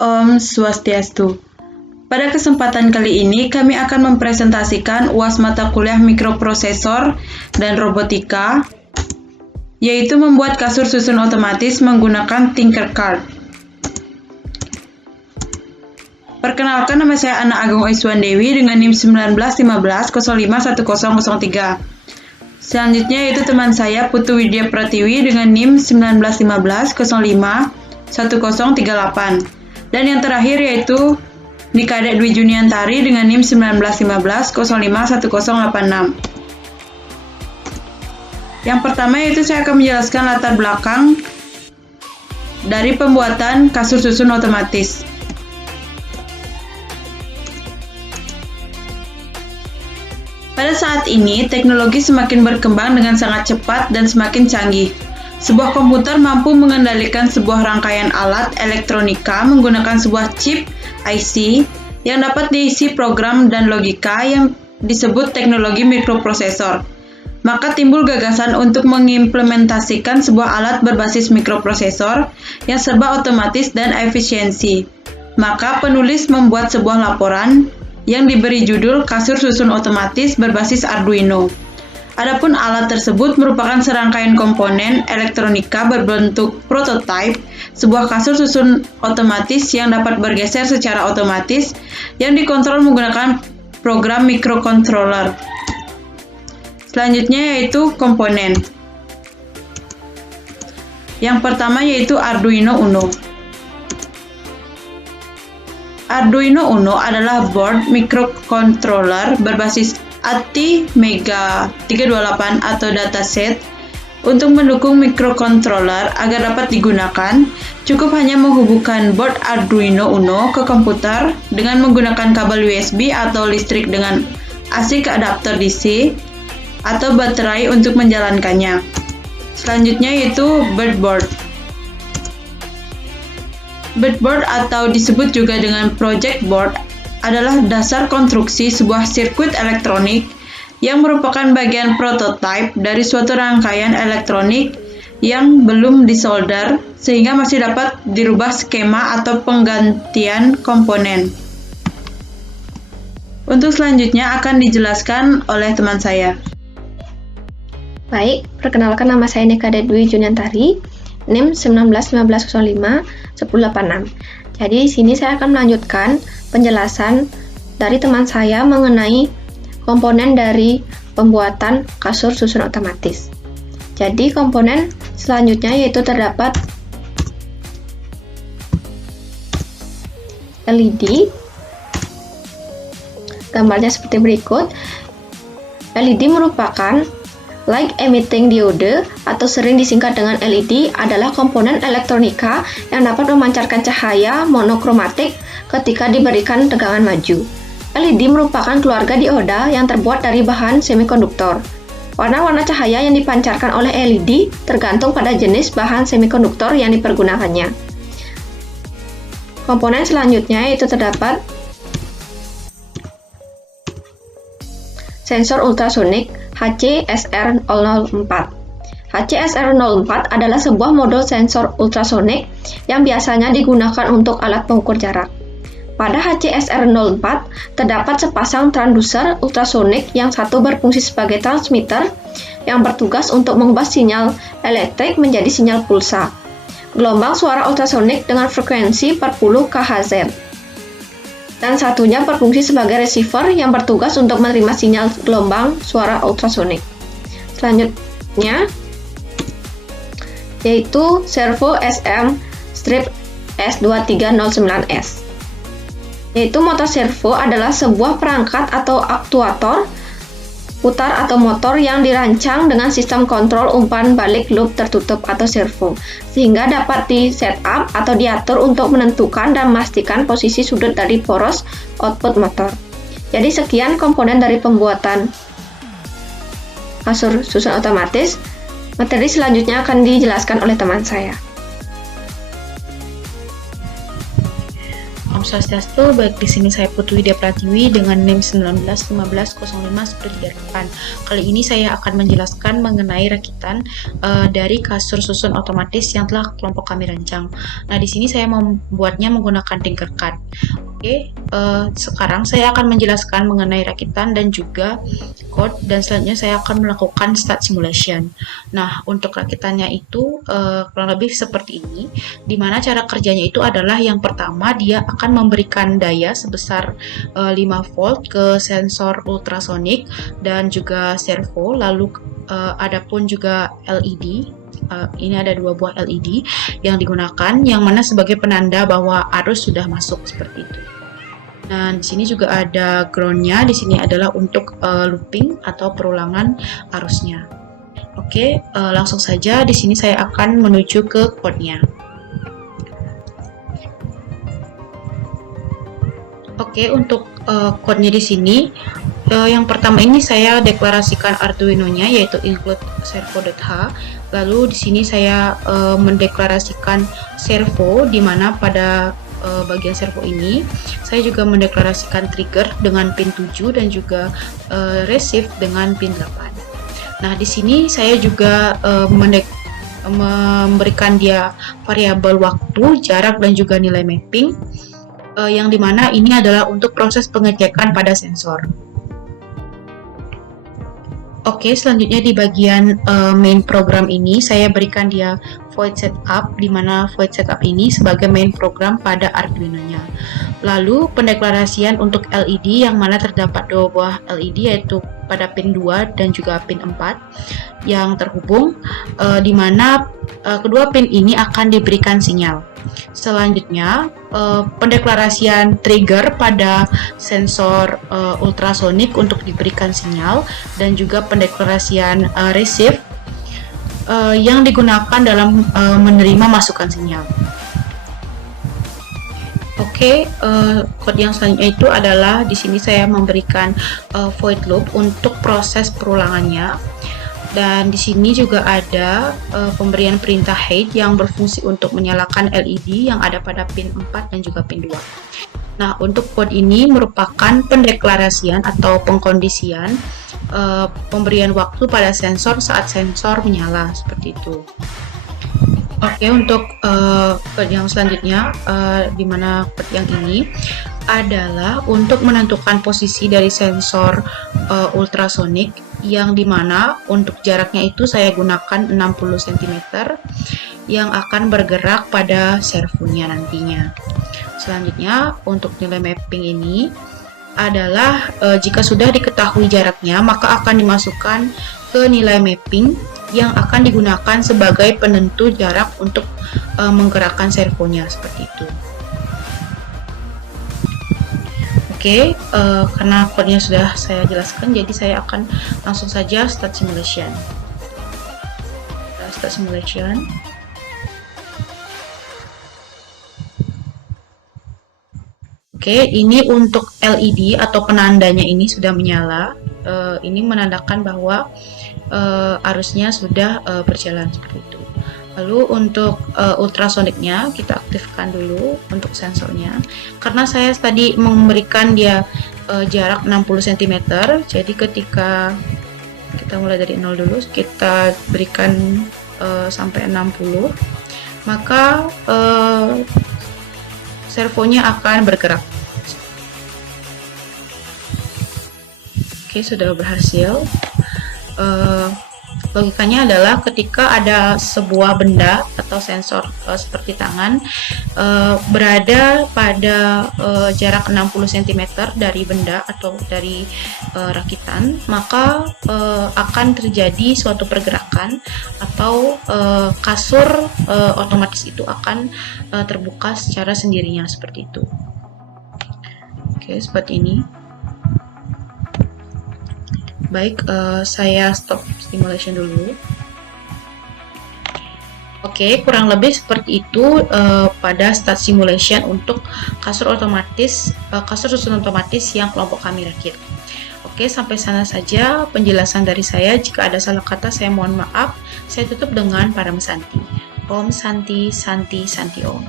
Om Swastiastu. Pada kesempatan kali ini, kami akan mempresentasikan UAS mata kuliah mikroprosesor dan robotika, yaitu membuat kasur susun otomatis menggunakan Tinkercad. Perkenalkan, nama saya Ana Agung Aiswandewi dengan NIM 1915051003. Selanjutnya yaitu teman saya Putu Widya Pratiwi dengan NIM 1915051038. Dan yang terakhir yaitu Nikade Dwi Juniantari dengan NIM 1915051086. Yang pertama yaitu saya akan menjelaskan latar belakang dari pembuatan kasur susun otomatis. Pada saat ini, teknologi semakin berkembang dengan sangat cepat dan semakin canggih. Sebuah komputer mampu mengendalikan sebuah rangkaian alat elektronika menggunakan sebuah chip IC yang dapat diisi program dan logika yang disebut teknologi mikroprosesor. Maka timbul gagasan untuk mengimplementasikan sebuah alat berbasis mikroprosesor yang serba otomatis dan efisiensi. Maka penulis membuat sebuah laporan yang diberi judul kasur susun otomatis berbasis Arduino. Adapun alat tersebut merupakan serangkaian komponen elektronika berbentuk prototipe, sebuah kasur susun otomatis yang dapat bergeser secara otomatis yang dikontrol menggunakan program microcontroller. Selanjutnya yaitu komponen. Yang pertama yaitu Arduino Uno. Arduino Uno adalah board microcontroller berbasis ATmega 328 atau dataset. Untuk mendukung microcontroller agar dapat digunakan, cukup hanya menghubungkan board Arduino Uno ke komputer dengan menggunakan kabel USB atau listrik dengan AC ke adapter DC atau baterai untuk menjalankannya. Selanjutnya yaitu breadboard. Breadboard atau disebut juga dengan project board adalah dasar konstruksi sebuah sirkuit elektronik yang merupakan bagian prototipe dari suatu rangkaian elektronik yang belum disolder sehingga masih dapat dirubah skema atau penggantian komponen. Untuk selanjutnya akan dijelaskan oleh teman saya. Baik, perkenalkan nama saya Nikade Dwi Juniantari, NIM 1915051086. Jadi di sini saya akan melanjutkan penjelasan dari teman saya mengenai komponen dari pembuatan kasur susun otomatis. Jadi komponen selanjutnya yaitu terdapat LED. Gambarnya seperti berikut. LED merupakan light emitting diode atau sering disingkat dengan LED adalah komponen elektronika yang dapat memancarkan cahaya monokromatik ketika diberikan tegangan maju. LED merupakan keluarga dioda yang terbuat dari bahan semikonduktor. Warna-warna cahaya yang dipancarkan oleh LED tergantung pada jenis bahan semikonduktor yang dipergunakannya. Komponen selanjutnya yaitu terdapat sensor ultrasonik HCSR004. HCSR04 adalah sebuah model sensor ultrasonik yang biasanya digunakan untuk alat pengukur jarak. Pada HCSR04 terdapat sepasang transducer ultrasonik yang satu berfungsi sebagai transmitter yang bertugas untuk mengubah sinyal elektrik menjadi sinyal pulsa. Gelombang suara ultrasonik dengan frekuensi 40 kHz. Dan satunya berfungsi sebagai receiver yang bertugas untuk menerima sinyal gelombang suara ultrasonik. Selanjutnya yaitu servo SM-S2309S. Yaitu motor servo adalah sebuah perangkat atau aktuator putar atau motor yang dirancang dengan sistem kontrol umpan balik loop tertutup atau servo, sehingga dapat di setup atau diatur untuk menentukan dan memastikan posisi sudut dari poros output motor. Jadi sekian komponen dari pembuatan kasur susun otomatis. Materi selanjutnya akan dijelaskan oleh teman saya. Om Swastiastu, baik di sini saya Putri Widya Pratiwi dengan NIM 19150538. Kali ini saya akan menjelaskan mengenai rakitan dari kasur susun otomatis yang telah kelompok kami rancang. Nah, di sini saya membuatnya menggunakan Tinkercad. Oke, sekarang saya akan menjelaskan mengenai rakitan dan juga code, dan selanjutnya saya akan melakukan start simulation. Nah, untuk rakitannya itu kurang lebih seperti ini, di mana cara kerjanya itu adalah yang pertama dia akan memberikan daya sebesar 5 volt ke sensor ultrasonic dan juga servo, lalu adapun juga LED. Ini ada 2 buah LED yang digunakan, yang mana sebagai penanda bahwa arus sudah masuk seperti itu. Nah, di sini juga ada groundnya. Di sini adalah untuk looping atau perulangan arusnya. Oke, langsung saja di sini saya akan menuju ke code-nya. Oke, untuk code-nya di sini, yang pertama ini saya deklarasikan Arduino-nya, yaitu include servo.h. Lalu di sini saya mendeklarasikan servo, di mana pada bagian servo ini saya juga mendeklarasikan trigger dengan pin 7 dan juga receive dengan pin 8. Nah, di sini saya juga memberikan dia variabel waktu, jarak, dan juga nilai mapping, yang dimana ini adalah untuk proses pengecekan pada sensor. Oke, selanjutnya di bagian main program ini saya berikan dia void setup, di mana void setup ini sebagai main program pada Arduino-nya. Lalu pendeklarasian untuk LED, yang mana terdapat 2 buah LED, yaitu pada pin 2 dan juga pin 4 yang terhubung, di mana kedua pin ini akan diberikan sinyal. Selanjutnya pendeklarasian trigger pada sensor ultrasonic untuk diberikan sinyal, dan juga pendeklarasian receive yang digunakan dalam menerima masukan sinyal. Oke, code yang selanjutnya itu adalah di sini saya memberikan void loop untuk proses perulangannya. Dan di sini juga ada pemberian perintah hide yang berfungsi untuk menyalakan LED yang ada pada pin 4 dan juga pin 2. Nah, untuk code ini merupakan pendeklarasian atau pengkondisian pemberian waktu pada sensor saat sensor menyala, seperti itu. Oke, untuk code yang selanjutnya, di mana code yang ini adalah untuk menentukan posisi dari sensor ultrasonic, yang dimana untuk jaraknya itu saya gunakan 60 cm yang akan bergerak pada servonya nantinya. Selanjutnya, untuk nilai mapping ini adalah jika sudah diketahui jaraknya, maka akan dimasukkan ke nilai mapping yang akan digunakan sebagai penentu jarak untuk menggerakkan servonya, seperti itu. Oke, karena code-nya sudah saya jelaskan, jadi saya akan langsung saja start simulation. Start simulation. Oke, ini untuk LED atau penandanya ini sudah menyala. Ini menandakan bahwa arusnya sudah berjalan, seperti itu. Lalu untuk ultrasoniknya kita aktifkan dulu untuk sensornya. Karena saya tadi memberikan dia jarak 60 cm, jadi ketika kita mulai dari 0 dulu, kita berikan sampai 60, maka servonya akan bergerak. Oke, sudah berhasil. Logikanya adalah ketika ada sebuah benda atau sensor seperti tangan berada pada jarak 60 cm dari benda atau dari rakitan, maka akan terjadi suatu pergerakan atau kasur otomatis itu akan terbuka secara sendirinya, seperti itu. Oke, seperti ini. Baik, saya stop simulation dulu. Oke, kurang lebih seperti itu pada start simulation untuk kasur otomatis, kasur susun otomatis yang kelompok kami rakit. Oke, sampai sana saja penjelasan dari saya. Jika ada salah kata, saya mohon maaf. Saya tutup dengan Param Santi. Om Santi, Santi, Santi Om.